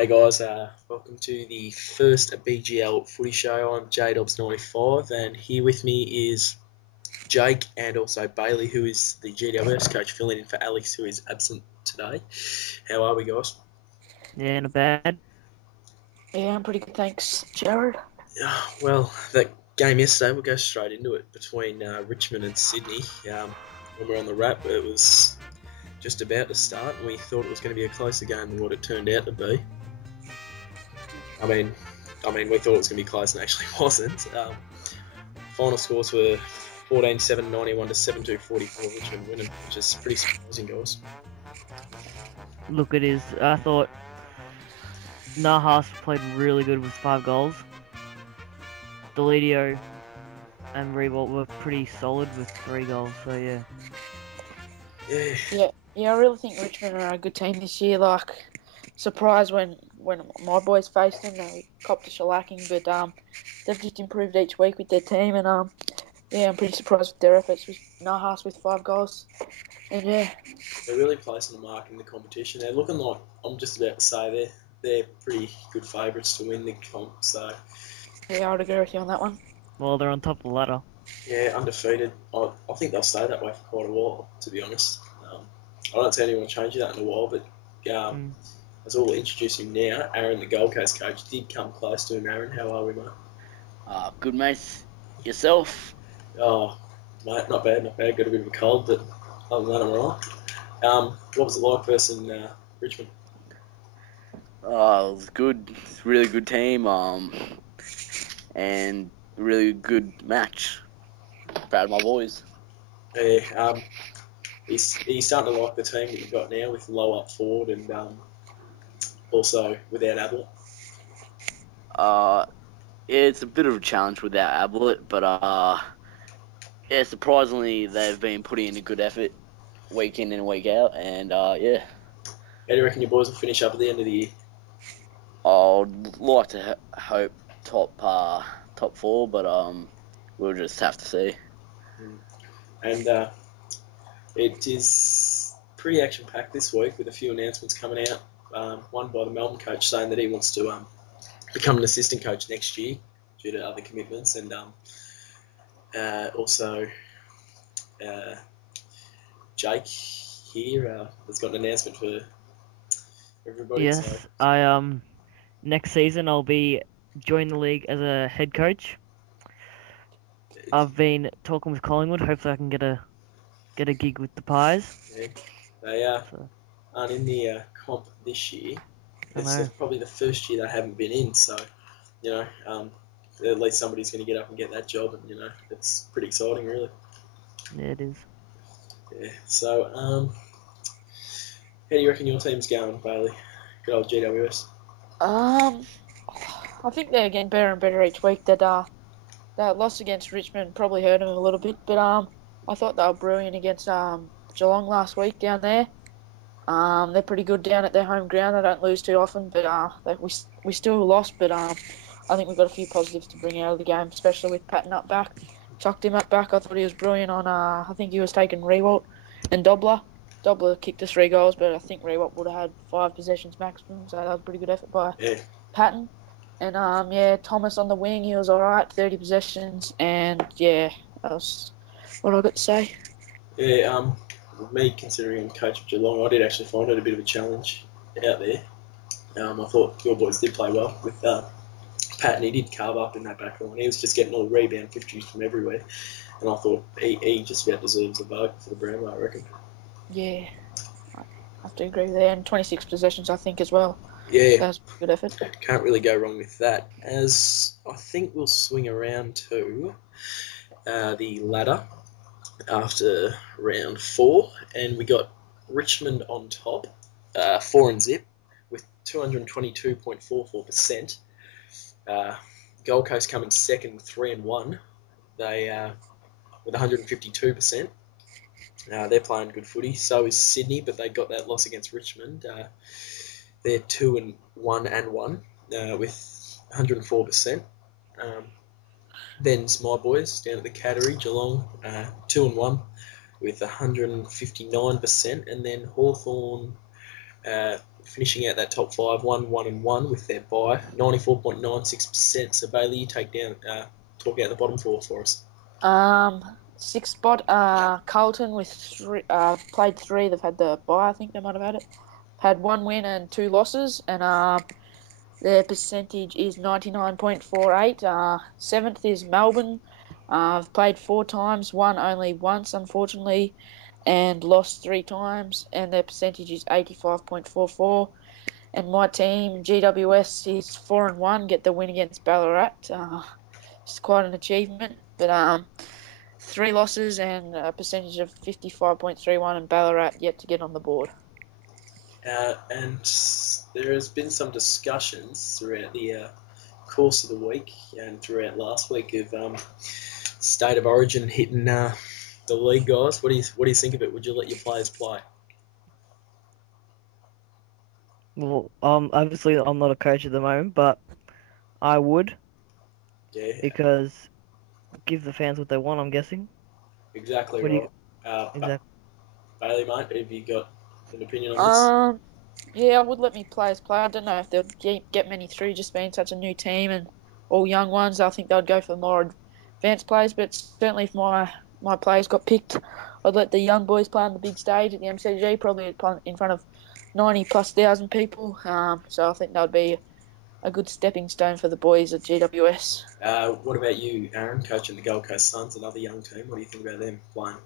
Hey guys, welcome to the first BGL Footy show. I'm JDobs95 and here with me is Jake and also Bailey, who is the GWS coach, filling in for Alex, who is absent today. How are we, guys? Yeah, not bad. Yeah, I'm pretty good, thanks, Jared. Well, that game yesterday, we'll go straight into it, between Richmond and Sydney. When we were on the wrap, it was just about to start and we thought it was going to be a closer game than what it turned out to be. I mean, we thought it was going to be close and actually wasn't. Final scores were 14-7, 91 to 7-2, 44 Richmond winning, which is pretty surprising, guys. Look, it is. I thought Nahas played really good with 5 goals. Delidio and Rebolt were pretty solid with 3 goals, so yeah. Yeah, I really think Richmond are a good team this year. Like, surprised when my boys faced them, they copped a shellacking, but they've just improved each week with their team, and yeah, I'm pretty surprised with their efforts with Nahas with 5 goals, and yeah. They're really placing the mark in the competition. They're looking like, I'm just about to say, they're pretty good favourites to win the comp, so... Yeah, I'd agree with you on that one. Well, they're on top of the ladder. Yeah, undefeated. I think they'll stay that way for quite a while, to be honest. I don't see anyone changing that in a while, but as we'll introduce him now, Aaron, the Gold Coast coach, did come close to him. Aaron, how are we, mate? Good, mate. Yourself? Oh, mate, not bad. Got a bit of a cold, but other than that, I'm alright. What was it like versus Richmond? It was good. It's a really good team. And really good match. Proud of my boys. Yeah, he's starting to like the team that you've got now with Low up forward and also without Ablett. Yeah, it's a bit of a challenge without Ablett, but yeah, surprisingly they've been putting in a good effort week in and week out, and yeah. How do you reckon your boys will finish up at the end of the year? I'd like to hope top 4, but we'll just have to see. And it is pretty action-packed this week with a few announcements coming out. One by the Melbourne coach saying that he wants to become an assistant coach next year due to other commitments, and also Jake here has got an announcement for everybody. Yes, so. Next season I'll be joining the league as a head coach. I've been talking with Collingwood. Hopefully I can get a gig with the Pies. Yeah, they aren't in the comp this year. It's probably the first year they haven't been in, so at least somebody's going to get up and get that job, and it's pretty exciting, really. Yeah, it is. Yeah. So, how do you reckon your team's going, Bailey? Good old GWS. I think they're getting better and better each week. That loss against Richmond probably hurt them a little bit, but I thought they were brilliant against Geelong last week down there. They're pretty good down at their home ground. They don't lose too often, but we still lost. But I think we've got a few positives to bring out of the game, especially with Patton up back. Chucked him up back. I thought he was brilliant on. I think he was taking Rewalt and Dobler. Dobler kicked us 3 goals, but I think Rewalt would have had 5 possessions maximum, so that was a pretty good effort by Patton. And Thomas on the wing, he was alright, 30 possessions, and yeah, that was what I got to say. Yeah, me considering I'm coach of Geelong, I did actually find it a bit of a challenge out there. I thought your boys did play well with Patton. He did carve up in that back line. He was just getting all the rebound 50s from everywhere, and I thought he just about deserves a vote for the Brownlow, I reckon. Yeah, I have to agree there, and 26 possessions I think as well. Yeah, that was a good effort. Can't really go wrong with that. As I think we'll swing around to the ladder after round 4, and we got Richmond on top, 4 and zip with 222.44%. Gold Coast coming second, 3 and 1. They with 152%. They're playing good footy. So is Sydney, but they got that loss against Richmond. They're 2 and 1 and 1 with 104%. Then's my boys down at the Cattery, Geelong, 2 and 1 with 159%, and then Hawthorn finishing out that top 5, 1-1-1 with their bye, 94.96%. So Bailey, you talk out the bottom 4 for us. Sixth spot, Carlton with played 3. They've had the bye, I think they might have had it. Had 1 win and 2 losses, and their percentage is 99.48. Seventh is Melbourne. I've played 4 times, won only once, unfortunately, and lost 3 times, and their percentage is 85.44. And my team, GWS, is 4-1, get the win against Ballarat. It's quite an achievement, but 3 losses and a percentage of 55.31, and Ballarat yet to get on the board. And there has been some discussions throughout the course of the week and throughout last week of State of Origin hitting the league, guys. What do you think of it? Would you let your players play? Well, obviously I'm not a coach at the moment, but I would. Yeah. Because give the fans what they want, I'm guessing. Exactly What do right. Exactly. Bailey, mate, have you got an opinion on this? Yeah, I would let me players play. I don't know if they'll get many through, just being such a new team and all young ones. I think they'd go for more advanced players, but certainly if my players got picked, I'd let the young boys play on the big stage at the MCG, probably in front of 90,000+ people. So I think that would be a good stepping stone for the boys at GWS. What about you, Aaron, coaching the Gold Coast Suns, another young team? What do you think about them playing?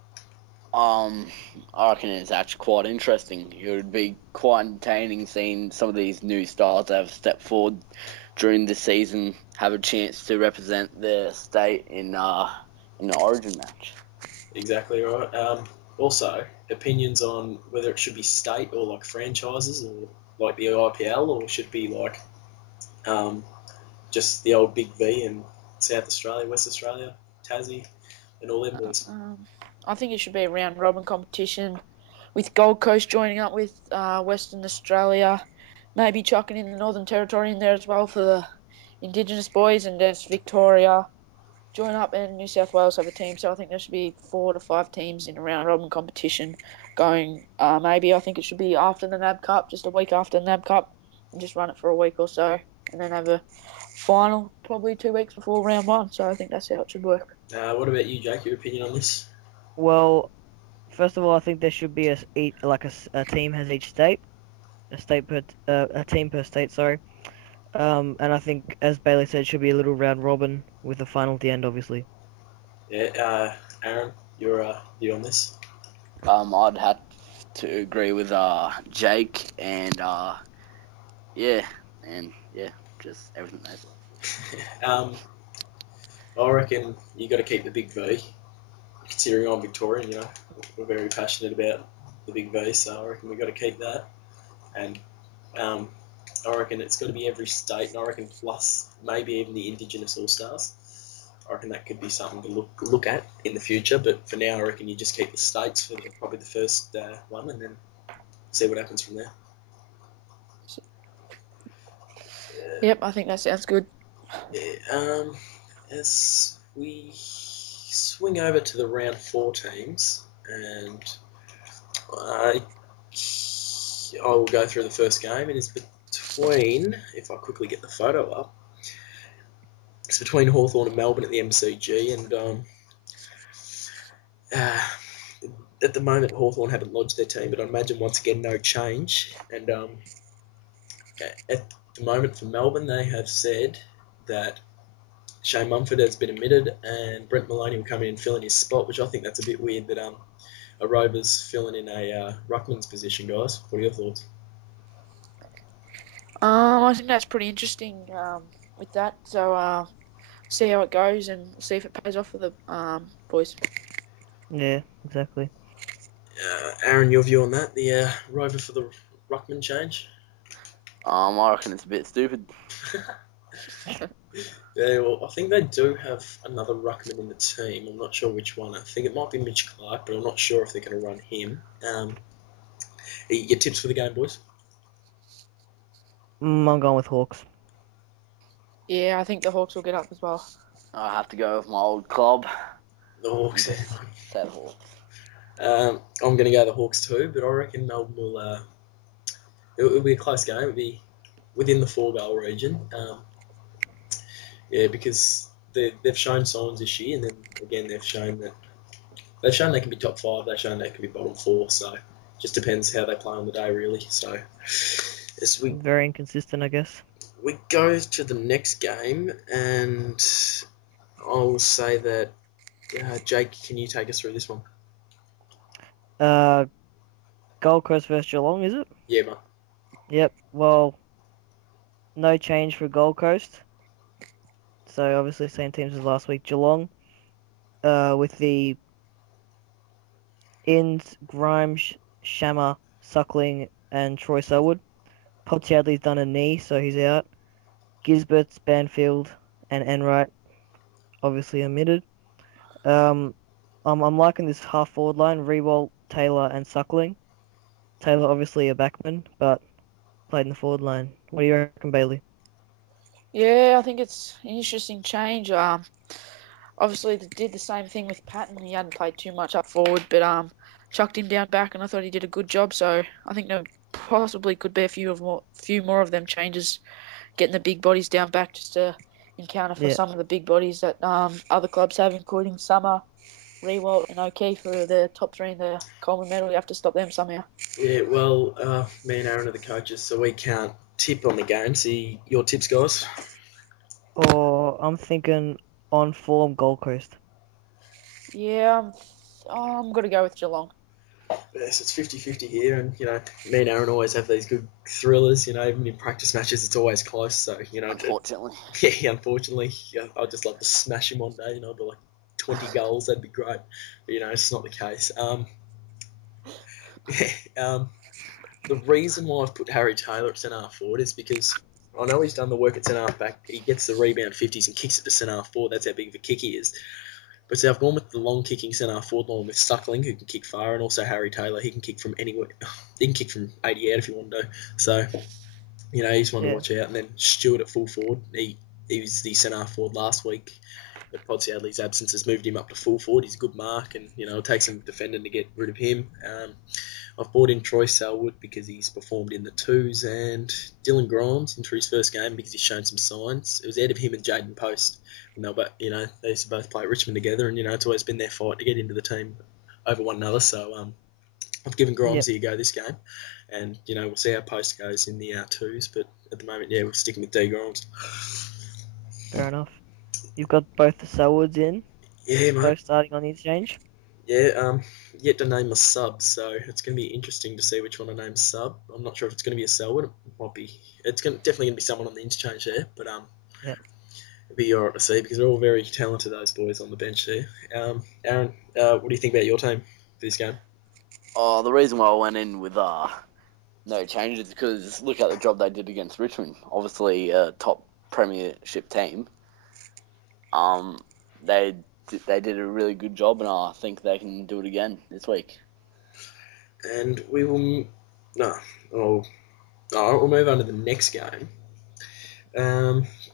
I reckon it's actually quite interesting. It would be quite entertaining seeing some of these new stars that have stepped forward during the season have a chance to represent their state in the Origin match. Exactly right. Also, opinions on whether it should be state or like franchises or like the IPL, or should be like just the old Big V in South Australia, West Australia, Tassie, and all them boys. I think it should be a round robin competition with Gold Coast joining up with Western Australia, maybe chucking in the Northern Territory in there as well for the Indigenous boys, and there's Victoria join up, and New South Wales have a team. So I think there should be 4 to 5 teams in a round robin competition going. Maybe I think it should be after the NAB Cup, just a week after the NAB Cup, and just run it for a week or so, and then have a final probably 2 weeks before round 1. So I think that's how it should work. What about you, Jake? Your opinion on this? Well, first of all, I think there should be a team has each state, a team per state. Sorry. And I think, as Bailey said, it should be a little round robin with a final at the end, obviously. Yeah. Aaron, your view on this? I'd have to agree with Jake and just everything they said. I reckon you got to keep the Big V. Considering I'm Victorian, we're very passionate about the Big V, so I reckon we got to keep that. And I reckon it's got to be every state, and I reckon plus maybe even the Indigenous All-Stars. I reckon that could be something to look at in the future, but for now I reckon you just keep the states for probably the first one, and then see what happens from there. Yep, I think that sounds good. Yeah, as we swing over to the round 4 teams, and I will go through the first game. It is between, if I quickly get the photo up, it's between Hawthorn and Melbourne at the MCG, and at the moment Hawthorn haven't lodged their team, but I imagine once again no change. And at the moment for Melbourne, they have said that Shane Mumford has been omitted and Brent Maloney will come in and fill in his spot, which I think that's a bit weird that a Rover's filling in a ruckman's position, guys. What are your thoughts? I think that's pretty interesting with that. So see how it goes and see if it pays off for the boys. Yeah, exactly. Aaron, your view on that? The Rover for the ruckman change? I reckon it's a bit stupid. Yeah, well, I think they do have another ruckman in the team. I'm not sure which one. I think it might be Mitch Clark, but I'm not sure if they're going to run him. Your tips for the game, boys? I'm going with Hawks. Yeah, I think the Hawks will get up as well. I have to go with my old club. The Hawks. That Hawks. I'm going to go the Hawks too, but I reckon Melbourne will It'll be a close game. It'll be within the 4-goal region. Yeah, because they've shown signs this year, and then again they've shown they can be top 5. They've shown they can be bottom 4. So just depends how they play on the day, really. So as Very inconsistent, I guess. we go to the next game, and I'll say that Jake, can you take us through this one? Gold Coast versus Geelong, is it? Yeah, mate. Yep. Well, no change for Gold Coast. So obviously same teams as last week. Geelong, with the Inns, Grimes, Shammer, Suckling, and Troy Selwood. Podchadley's done a knee, so he's out. Gisbert's, Banfield, and Enright obviously omitted. I'm liking this half forward line: Rewalt, Taylor, and Suckling. Taylor obviously a backman, but played in the forward line. What do you reckon, Bailey? Yeah, I think it's an interesting change. Obviously they did the same thing with Patton. He hadn't played too much up forward, but chucked him down back, and I thought he did a good job. So I think there possibly could be a few more of them changes, getting the big bodies down back just to encounter for some of the big bodies that other clubs have, including Summer, Rewalt, and O'Keefe, who are the top 3 in the Coleman medal. You have to stop them somehow. Yeah, well, me and Aaron are the coaches, so we can't tip on the game. See your tips, guys. Or I'm thinking on form Gold Coast. Yeah, I'm going to go with Geelong. Yes, it's 50-50 here, and, me and Aaron always have these good thrillers, even in practice matches it's always close, so, Unfortunately. Yeah, unfortunately, I'd just love to smash him one day, but like 20 goals, that'd be great, but, it's not the case. The reason why I've put Harry Taylor at centre half forward is because I know he's done the work at centre half back, he gets the rebound 50s and kicks it to centre half forward, that's how big of a kick he is. But see, I've gone with the long kicking centre forward line with Suckling, who can kick far, and also Harry Taylor. He can kick from anywhere. He can kick from 80 out if you want to. So, he's one to watch out. And then Stewart at full forward. He was the centre forward last week. But Podchadley's absence has moved him up to full forward. He's a good mark, and it'll take some defending to get rid of him. I've brought in Troy Selwood because he's performed in the 2s, and Dylan Grimes into his first game because he's shown some signs. It was out of him and Jaden Post. But they used to both play at Richmond together, and it's always been their fight to get into the team over one another. So I've given Grimes a go this game, and we'll see how Post goes in the 2s. But at the moment, we're sticking with D Grimes. Fair enough. You've got both the Selwoods in. Yeah, mate. Both starting on the exchange. Yeah, yet to name a sub, so it's going to be interesting to see which one I name sub. I'm not sure if it's going to be a Selwood. It might be. It's definitely going to be someone on the interchange there, but it'll be alright to see because they're all very talented, those boys on the bench there. Aaron, what do you think about your team for this game? Oh, the reason why I went in with no changes is because look at the job they did against Richmond. Obviously, a top premiership team. They did a really good job, and I think they can do it again this week. And we will we'll move on to the next game.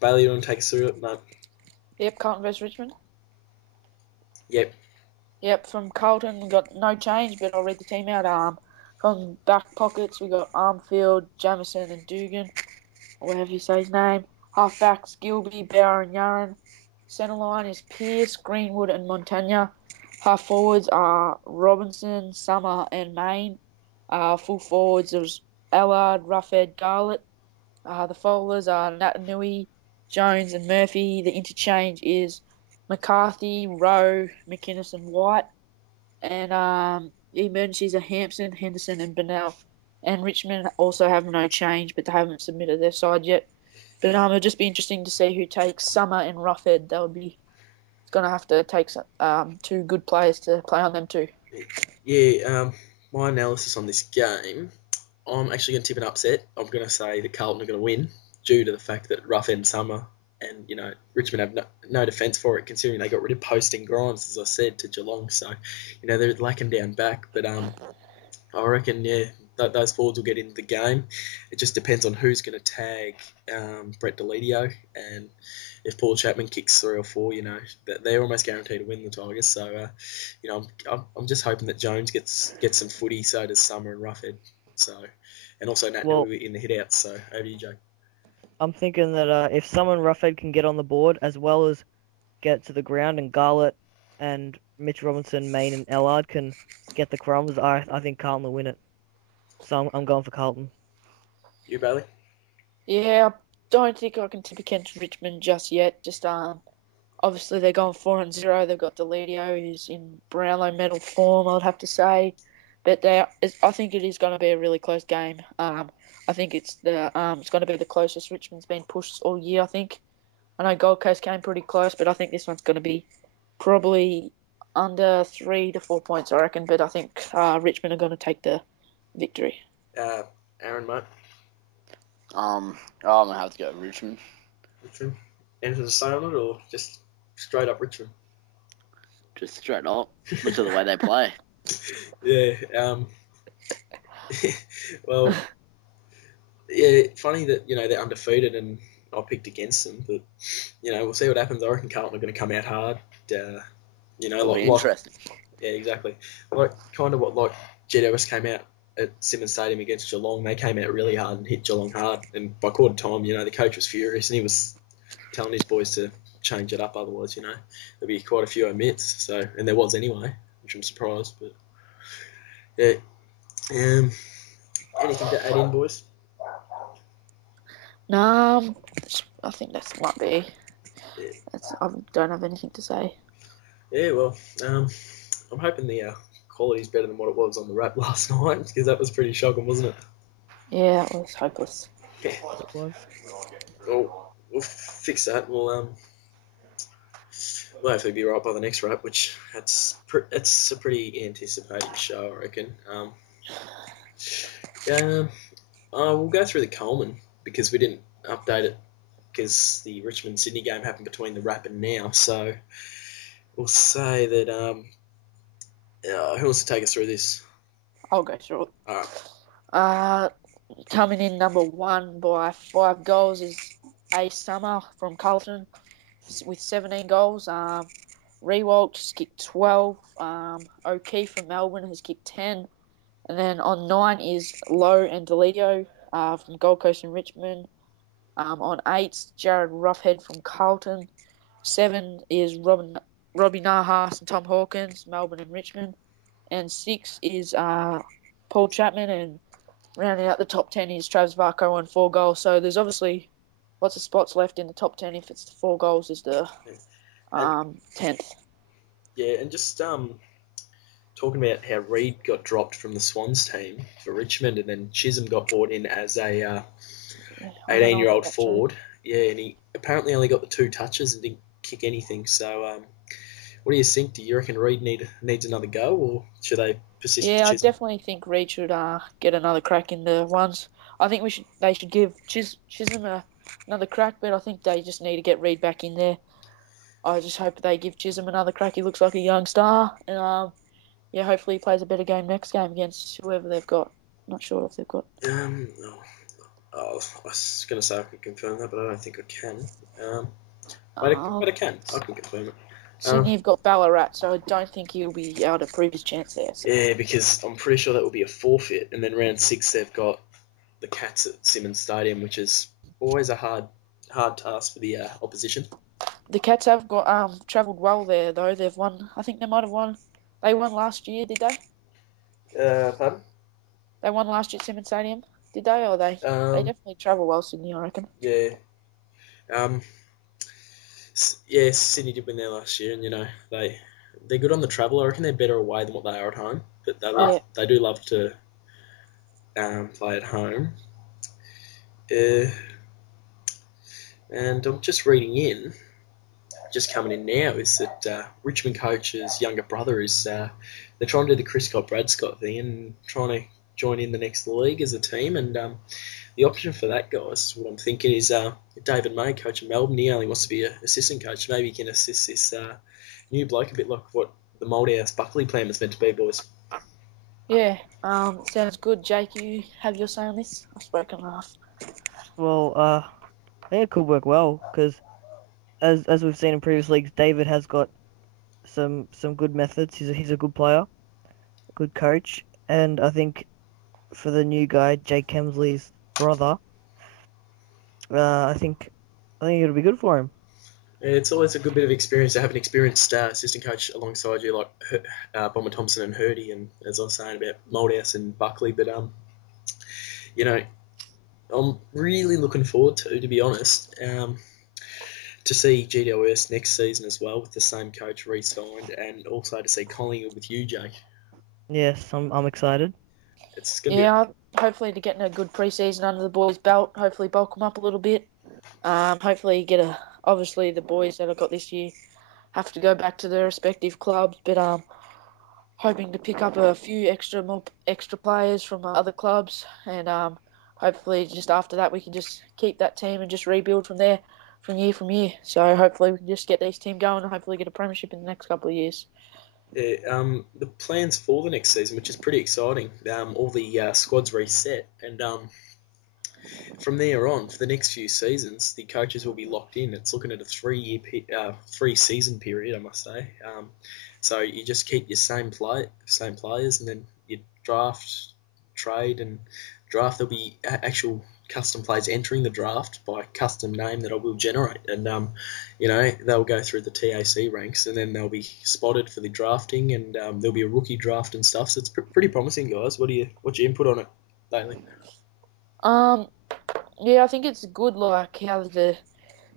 Bailey, you want to take us through it, mate? Yep, Carlton versus Richmond. Yep, from Carlton, we got no change, but I'll read the team out. From back pockets, we got Armfield, Jamison, and Dugan, or whatever you say his name. Halfbacks, Gilby, Bauer, and Yaron. Centre line is Pearce, Greenwood, and Montagna. Half forwards are Robinson, Summer, and Main. Full forwards, there's Allard, Ruffhead, Garlett. The folders are Natanui, Jones, and Murphy. The interchange is McCarthy, Rowe, McInnes, and White. And the emergencies are Hampson, Henderson, and Bennell. And Richmond also have no change, but they haven't submitted their side yet. But it'll just be interesting to see who takes Summer and Ruffhead. It's going to have to take 2 good players to play on them too. Yeah, my analysis on this game, I'm actually going to tip an upset. I'm going to say that Carlton are going to win due to the fact that Ruffhead and Summer and, Richmond have no defence for it, considering they got rid of Post and Grimes, as I said, to Geelong. So, they're lacking down back. But I reckon, those forwards will get into the game. It just depends on who's going to tag Brett Deledio, and if Paul Chapman kicks 3 or 4, they're almost guaranteed to win the Tigers. So, I'm just hoping that Jones gets some footy. So does Summer and Ruffhead. So, and also Nat Well- in the hit-outs. So over to you, Jake. I'm thinking that if someone Roughhead can get on the board as well as get to the ground, and Garlett and Mitch Robinson, Main, and Ellard can get the crumbs, I think Carlton will win it. So I'm going for Carlton. You, Bailey? Yeah, I don't think I can tip against Richmond just yet. Just obviously they're going 4-0. They've got Deledio, who's in Brownlow medal form, I'd have to say. But I think it is going to be a really close game. I think it's going to be the closest Richmond's been pushed all year. I think. I know Gold Coast came pretty close, but I think this one's going to be probably under 3 to 4 points, I reckon. But I think Richmond are going to take the victory. Aaron, mate. I'm gonna have to go Richmond. Richmond. Anything to say on it, or just straight up Richmond? Just straight up. Look at the way they play. Yeah. Well, yeah. Funny that they're undefeated and I picked against them, but we'll see what happens. I reckon Carlton are going to come out hard. It'll be interesting. Yeah, exactly. Like what GWS came out at Simmons Stadium against Geelong. They came out really hard and hit Geelong hard, and by quarter time, the coach was furious and he was telling his boys to change it up. Otherwise, there'll be quite a few omits. So, and there was anyway, which I'm surprised. But yeah, anything to add in, boys? No, I think that might be. Yeah. I don't have anything to say. Yeah, well, I'm hoping the quality's better than what it was on the wrap last night, because that was pretty shocking, wasn't it? Yeah, it was hopeless. Yeah. Well, we'll fix that. We'll hopefully be right by the next wrap, which it's a pretty anticipated show, I reckon. We'll go through the Coleman because we didn't update it because the Richmond-Sydney game happened between the wrap and now. So we'll say that who wants to take us through this? I'll go through it. All right. Coming in number 1 by 5 goals is A. Summer from Carlton with 17 goals. Rewalt has kicked 12. O'Keefe from Melbourne has kicked 10. And then on 9 is Lowe and Deledio from Gold Coast and Richmond. On 8, Jared Roughhead from Carlton. 7 is Robbie Nahas and Tom Hawkins, Melbourne and Richmond. And 6 is Paul Chapman, and rounding out the top 10 is Travis Varco on 4 goals. So there's obviously lots of spots left in the top 10 if it's the 4 goals is the 10th. Yeah, and just talking about how Reid got dropped from the Swans team for Richmond, and then Chisholm got brought in as a 18-year-old forward. Yeah, and he apparently only got the 2 touches and didn't kick anything. So, what do you think? Do you reckon Reid needs another go, or should they persist? Yeah, with I Chisholm? definitely think Reid should get another crack in the ones. I think they should give Chisholm another crack, but I think they just need to get Reid back in there. I just hope they give Chisholm another crack. He looks like a young star, and hopefully he plays a better game next game against whoever they've got. Not sure if they've got. I was going to say I could confirm that, but I don't think I can. But I can. I can confirm it. Sydney have got Ballarat, so I don't think he'll be able to prove his chance there. So. Yeah, because I'm pretty sure that will be a forfeit, and then round 6 they've got the Cats at Simmons Stadium, which is always a hard task for the opposition. The Cats have got travelled well there though. They've won. I think they might have won. They won last year, did they? Pardon? They won last year at Simmons Stadium, did they? Or they definitely travel well, Sydney, I reckon. Yeah. Yeah, Sydney did win there last year, and they're good on the travel. I reckon they're better away than what they are at home, but they do love to play at home. And I'm just reading in, just coming in now, is that Richmond coach's younger brother is they're trying to do the Chris Scott-Brad Scott thing and trying to join in the next league as a team, and the option for that, guys, what I'm thinking is David May, coach of Melbourne. He only wants to be an assistant coach. Maybe he can assist this new bloke a bit like what the Moldhouse Buckley plan was meant to be, boys. Yeah, sounds good. Jake, you have your say on this? I've spoken enough. Well, I think it could work well because, as we've seen in previous leagues, David has got some good methods. He's a good player, good coach, and I think for the new guy, Jake Kemsley's brother. I think it'll be good for him. It's always a good bit of experience to have an experienced assistant coach alongside you, like Bomber Thompson and Hurdy, and as I was saying about Moldhouse and Buckley. But you know, I'm really looking forward to be honest, to see GWS next season as well with the same coach re-signed, and also to see Collingwood with you, Jake. Yes, I'm excited. It's gonna Yeah, hopefully to getting a good pre-season under the boys' belt. Hopefully bulk them up a little bit. Hopefully get obviously the boys that I got this year have to go back to their respective clubs, but hoping to pick up a few extra players from other clubs, and hopefully just after that we can just keep that team and just rebuild from there, from year. So hopefully we can just get this team going and hopefully get a premiership in the next couple of years. Yeah, the plans for the next season, which is pretty exciting. All the squads reset, and from there on, for the next few seasons, the coaches will be locked in. It's looking at a 3-season period, I must say. So you just keep your same players, and then you draft, trade, and draft. There'll be actual custom players entering the draft by custom name that I will generate, and they'll go through the TAC ranks, and then they'll be spotted for the drafting, and there'll be a rookie draft and stuff. So it's pretty promising, guys. What's your input on it, Bailey? Yeah, I think it's good, like how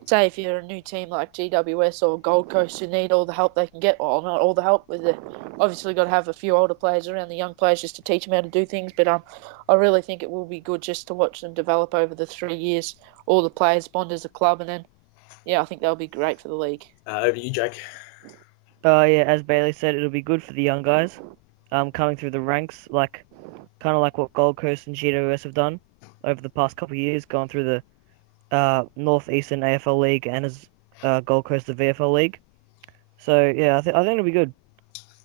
say if you're a new team like GWS or Gold Coast who need all the help they can get, well, not all the help, with it, obviously got to have a few older players around the young players just to teach them how to do things. But I really think it will be good just to watch them develop over the 3 years. All the players bond as a club, and then I think that'll be great for the league. Over to you, Jake. Yeah, as Bailey said, it'll be good for the young guys, coming through the ranks, kind of like what Gold Coast and GWS have done over the past couple of years, going through the Northeastern AFL League and as Gold Coast the VFL League. So yeah, I think it'll be good.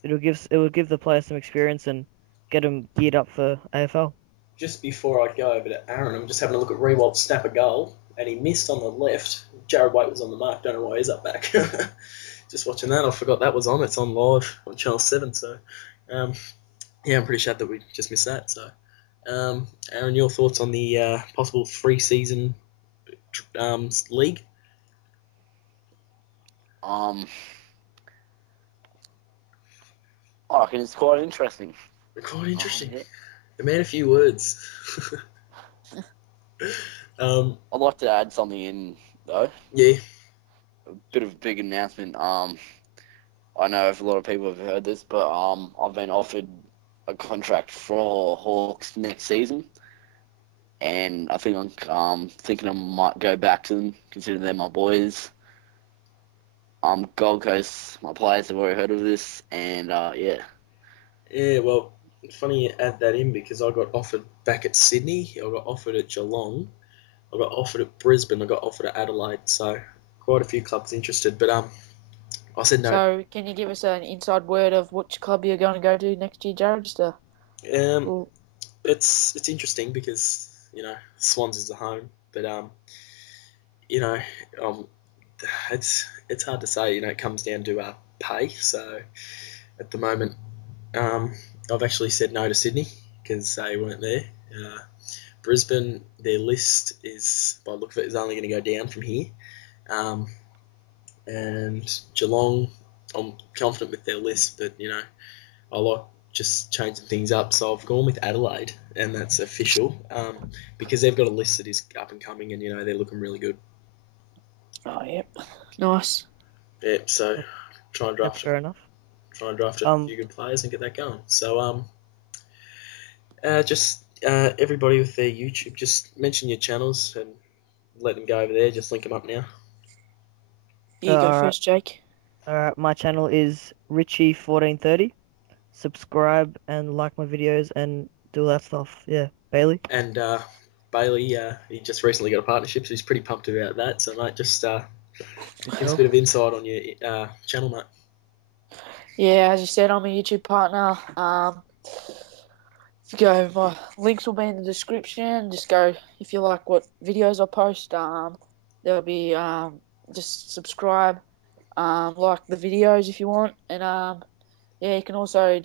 It will give the players some experience and get them geared up for AFL. Just before I go over to Aaron, I'm just having a look at Rewalt snap a goal, and he missed on the left. Jared Waite was on the mark. Don't know why he's up back. Just watching that, I forgot that was on. It's on live on Channel 7. So, I'm pretty sad that we just missed that. So, Aaron, your thoughts on the possible 3-season league? I reckon it's quite interesting. Quite interesting. The man, a few words. I'd like to add something in, though. Yeah. A bit of a big announcement. I know if a lot of people have heard this, but I've been offered a contract for Hawks next season, and I think I'm thinking I might go back to them, considering they're my boys. Gold Coast, my players have already heard of this, and yeah. Yeah, well, it's funny you add that in because I got offered back at Sydney, I got offered at Geelong, I got offered at Brisbane, I got offered at Adelaide, so quite a few clubs interested, but I said no. So can you give us an inside word of which club you're going to go to next year, Jared? It's interesting because Swans is the home, but it's hard to say. It comes down to pay. So at the moment, I've actually said no to Sydney because they weren't there. Brisbane, their list is, by the look of it, is only going to go down from here. And Geelong, I'm confident with their list, but I like just changing things up. So I've gone with Adelaide, and that's official because they've got a list that is up and coming, and they're looking really good. Oh, yep. Nice. Yeah, so try and draft. That's fair enough. Try and draft a few good players and get that going. So everybody with their YouTube, just mention your channels and let them go over there. Just link them up now. You go first, Jake. Alright, my channel is Richie1430. Subscribe and like my videos and do all that stuff. Yeah, Bailey. And Bailey, he just recently got a partnership, so he's pretty pumped about that. So, mate, just give us a bit of insight on your channel, mate. Yeah, as you said, I'm a YouTube partner. If you go, my links will be in the description. Just go if you like what videos I post. There'll be just subscribe, like the videos if you want, and Yeah, you can also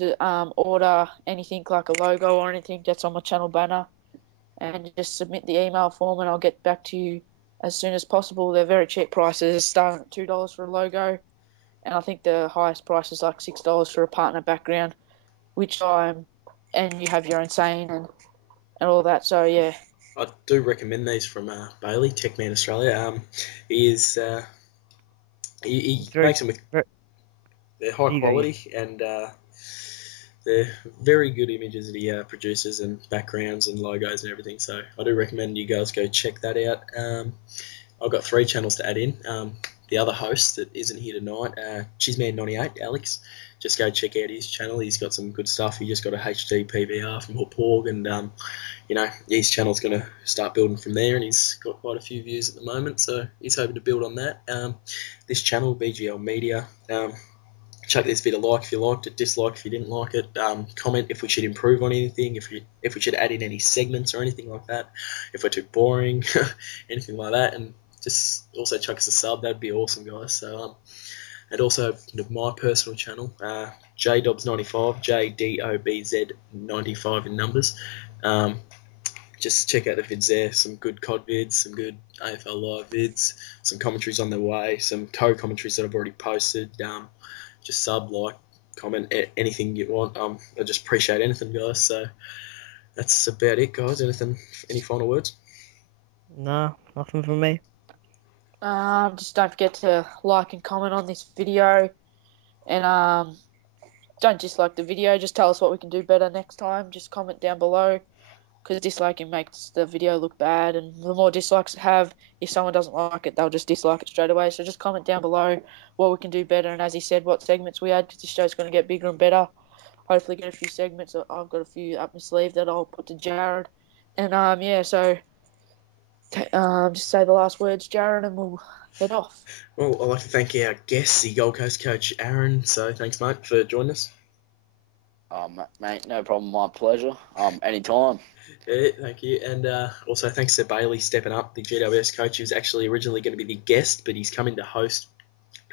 order anything like a logo or anything that's on my channel banner, and just submit the email form, and I'll get back to you as soon as possible. They're very cheap prices, starting at $2 for a logo, and I think the highest price is like $6 for a partner background, and you have your own saying and all that. So yeah. I do recommend these from Bailey, Techman Australia. He is he Very, makes them with very, they're high you go, quality and they're very good images that he produces and backgrounds and logos and everything. So I do recommend you guys go check that out. I've got 3 channels to add in. The other host that isn't here tonight, Chisman98, Alex, just go check out his channel. He's got some good stuff. He just got a HD PVR from Hauppauge, and his channel's going to start building from there, and he's got quite a few views at the moment, so he's hoping to build on that. This channel, BGL Media, chuck this video a like if you liked it, dislike if you didn't like it, comment if we should improve on anything, if we should add in any segments or anything like that, if we're too boring, anything like that, and just also chuck us a sub. That'd be awesome, guys. So and also my personal channel, JDobs95, JDOBZ95 in numbers. Just check out the vids there. Some good COD vids, some good AFL live vids, some commentaries on the way, some co-commentaries that I've already posted. Just sub, like, comment, anything you want. I just appreciate anything, guys. So that's about it, guys. Any final words? no, nothing from me. Just don't forget to like and comment on this video, and don't dislike the video. Just tell us what we can do better next time. Just comment down below, because disliking makes the video look bad, and the more dislikes it have, if someone doesn't like it, they'll just dislike it straight away. So just comment down below what we can do better, and as he said, what segments we add, because this show's going to get bigger and better. Hopefully get a few segments. I've got a few up my sleeve that I'll put to Jared, and so just say the last words, Jared, and we'll head off. Well, I'd like to thank our guest, the Gold Coast coach, Aaron. So thanks, mate, for joining us. Mate, no problem. My pleasure. Anytime. Yeah, thank you. And also thanks to Bailey stepping up, the GWS coach. He was actually originally going to be the guest, but he's coming to host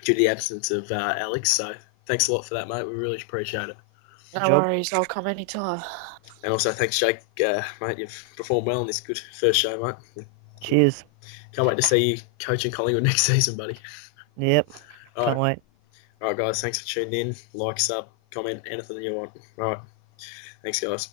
due to the absence of Alex. So thanks a lot for that, mate. We really appreciate it. No Job. worries, I'll come anytime. And also thanks, Jake. Mate, you've performed well in this good first show, mate. Cheers. Can't wait to see you coaching Collingwood next season, buddy. Yep. All Can't right. wait. All right, guys. Thanks for tuning in. Like, sub, comment, anything you want. All right. Thanks, guys.